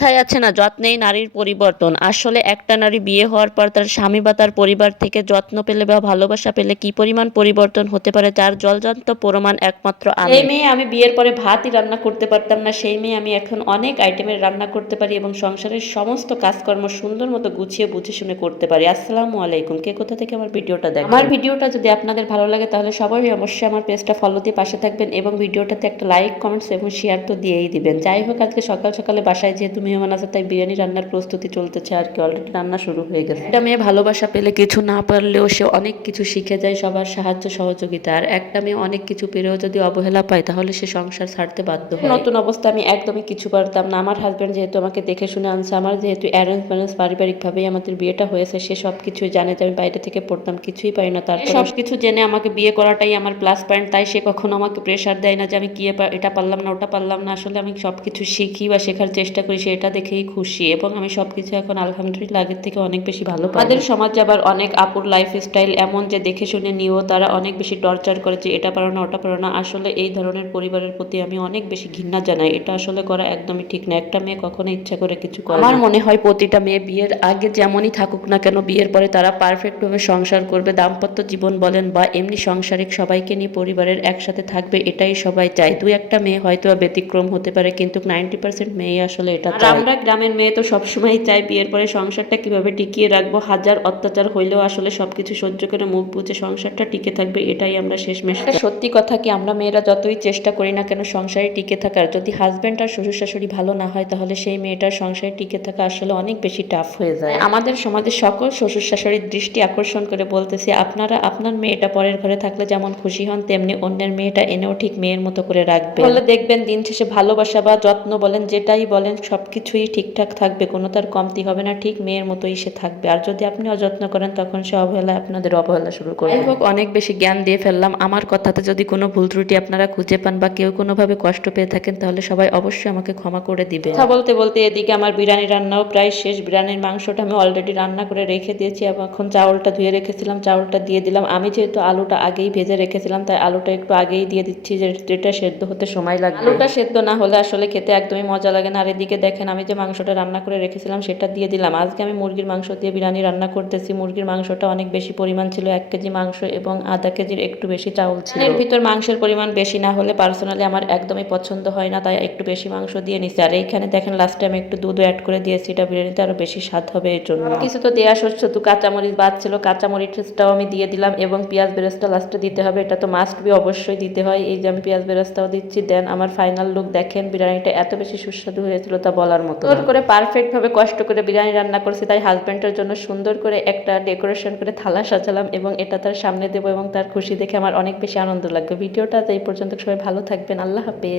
কথায় আছে না যত্নেই নারীর পরিবর্তন। আসলে একটা নারী বিয়ে হওয়ার পর তার স্বামী বা তার পরিবার থেকে যত্ন পেলে বা ভালোবাসা পেলে কি পরিমাণ পরিবর্তন হতে পারে যার জলজান্ত প্রমাণ একমাত্র আমি। এই মেয়ে আমি বিয়ের পরে ভাতই রান্না করতে পারতাম না সেই মেয়ে আমি এখন অনেক আইটেমের রান্না করতে পারি এবং সংসারের সমস্ত কাজকর্ম সুন্দর মতো গুছিয়ে বুঝে শুনে করতে পারি। আসসালামু আলাইকুম। কে কোথা থেকে আমার ভিডিওটা দেখেন আমার ভিডিওটা যদি আপনাদের ভালো লাগে তাহলে সবাই অবশ্যই আমার পেজটা ফলো দিয়ে পাশে থাকবেন এবং ভিডিওটাতে একটা লাইক কমেন্টস এবং শেয়ার তো দিয়েই দিবেন। যাই হোক আজকে সকাল সকালে বাসায় যেহেতু মেহমান আছে তাই বিরিয়ানি রান্নার প্রস্তুতি চলতেছে আর কি অলরেডি রান্না শুরু হয়ে গেছে। একটা মেয়ে ভালোবাসা পেলে কিছু না পারলেও সে অনেক কিছু শিখে যায় সবার সাহায্য সহযোগিতা। আর একটা মেয়ে অনেক কিছু পেরেও যদি অবহেলা পায় তাহলে সে সংসার ছাড়তে বাধ্য হয়। নতুন অবস্থা আমি একদমই কিছু পারতাম না। আমার হাজব্যান্ড যেহেতু আমাকে দেখে শুনে আনছে আমার যেহেতু অ্যারেঞ্জ ম্যারেঞ্জ পারিবারিকভাবেই আমাদের বিয়েটা হয়েছে সে সব কিছুই জানে যে আমি বাইরে থেকে পড়তাম কিছুই পাই না। তার সব কিছু জেনে আমাকে বিয়ে করাটাই আমার প্লাস পয়েন্ট তাই সে কখনো আমাকে প্রেশার দেয় না যে আমি কি এটা পারলাম না ওটা পারলাম না। আসলে আমি সব কিছু শিখি বা শেখার চেষ্টা করি সেটা দেখেই খুশি এবং আমি সব কিছু এখন আলহামদুলিল্লাহ আগের থেকে অনেক বেশি ভালো পাই। আমাদের সমাজে আবার অনেক আপুর লাইফ স্টাইল এমন যে দেখে শুনে নিয়েও তারা অনেক বেশি টর্চার করে যে এটা পারো না ওটা পারো না। আসলে এই ধরনের পরিবারের প্রতি আমি অনেক বেশি ঘৃণা জানাই। এটা আসলে করা একদমই ঠিক না। একটা মেয়ে কখনো ইচ্ছা করে কিছু করে আমার মনে হয় প্রতিটা মেয়ে বিয়ের আগে যেমনই থাকুক না কেন বিয়ের পরে তারা পারফেক্ট ভাবে সংসার করবে। দাম্পত্য জীবন বলেন বা এমনি সাংসারিক সবাইকে নিয়ে পরিবারের একসাথে থাকবে এটাই সবাই চায়। দু একটা মেয়ে হয়তো ব্যতিক্রম হতে পারে কিন্তু নাইনটি পার্সেন্ট মেয়ে আসলে এটা আমরা গ্রামের মেয়ে তো সবসময় চাই বিয়ের পরে সংসারটা কীভাবে টিকিয়ে রাখব হাজার অত্যাচার হইলেও আসলে সবকিছু সহ্য করে মুখ বুঝে সংসারটা টিকে থাকবে এটাই আমরা শেষমেশ চাই। সত্যি কথা কি আমরা মেয়েরা যতই চেষ্টা করি না কেন সংসারে টিকে থাকার যদি হাজব্যান্ড আর শ্বশুর শাশুড়ি ভালো না হয় তাহলে সেই মেয়েটার সংসারে টিকে থাকা আসলে অনেক বেশি টাফ হয়ে যায় আমাদের সমাজের সকল শ্বশুর শাশুড়ির দৃষ্টি আকর্ষণ করে বলতেছি আপনারা আপনার মেয়েটা পরের ঘরে থাকলে যেমন খুশি হন তেমনি অন্যের মেয়েটা এনেও ঠিক মেয়ের মতো করে রাখবে বলে দেখবেন দিন শেষে ভালোবাসা বা যত্ন বলেন যেটাই বলেন সবকিছুই ঠিকঠাক থাকবে কোনো তার কমতি হবে না ঠিক মেয়ের মতোই সে থাকবে। আর যদি আপনি অযত্ন করেন তখন সে অবহেলা আপনাদের অবহেলা শুরু করবে হোক অনেক বেশি জ্ঞান দিয়ে ফেললাম। আমার কথাতে যদি কোনো ভুল ত্রুটি আপনারা খুঁজে পান বা কেউ কোনোভাবে কষ্ট পেয়ে থাকেন তাহলে সবাই অবশ্যই আমাকে ক্ষমা করে দিবে কথা বলতে বলতে এদিকে আমার বিরিয়ানি রান্নাও প্রায় শেষ। বিরিয়ানির মাংসটা আমি অলরেডি রান্না করে রেখে দিয়েছি। এবং এখন চাউলটা ধুয়ে রেখেছিলাম চাউলটা দিয়ে দিলাম। আমি যেহেতু আলুটা আগেই ভেজে রেখেছিলাম তাই আলুটা একটু আগেই দিয়ে দিচ্ছি যে যেটা সেদ্ধ হতে সময় লাগবে। আলুটা সেদ্ধ না হলে আসলে খেতে একদমই মজা লাগে না। আর এদিকে দেখেন আমি যে মাংসটা রান্না করে রেখেছিলাম সেটা দিয়ে দিলাম। আজকে আমি মুরগির মাংস দিয়ে বিরিয়ানি রান্না করতেছি। মুরগির মাংসটা অনেক বেশি পরিমাণ ছিল এক কেজি মাংস এবং আধা কেজির একটু বেশি চাউল ছিল। এর ভিতর মাংসের পরিমাণ বেশি না হলে পার্সোনালি আমার একদমই পছন্দ হয় না তাই একটু বেশি মাংস দিয়ে নিচ্ছি আর এইখানে দেখেন লাস্টে আমি একটু দুধও অ্যাড করে দিয়েছি এটা বিরিয়ানিতে আরও বেশি স্বাদ হবে এর জন্য। কিছু তো দেওয়া শস্য তো কাঁচামরিচ বাদ ছিল। কাঁচামরিচটাও আমি দিয়ে দিলাম এবং পেঁয়াজ বেরেস্তা লাস্টে দিতে হবে এটা তো মাস্ট বি অবশ্যই দিতে হয়। এই যে আমি পেঁয়াজ বেরেস্তাও দিচ্ছি দেন আমার ফাইনাল লুক দেখেন বিরিয়ানিটা এত বেশি সুস্বাদু হয়েছিল তা বলার মতো তোর করে পারফেক্ট ভাবে কষ্ট করে বিরিয়ানি রান্না করছি তাই হাজবেন্ডের জন্য সুন্দর করে একটা ডেকোরেশন করে থালা সাজালাম এবং এটা তার সামনে দেবো এবং তার খুশি দেখে আমার অনেক বেশি আনন্দ লাগবে। ভিডিওটা তাই এই পর্যন্ত সবাই ভালো থাকবেন আল্লাহ হাফেজ।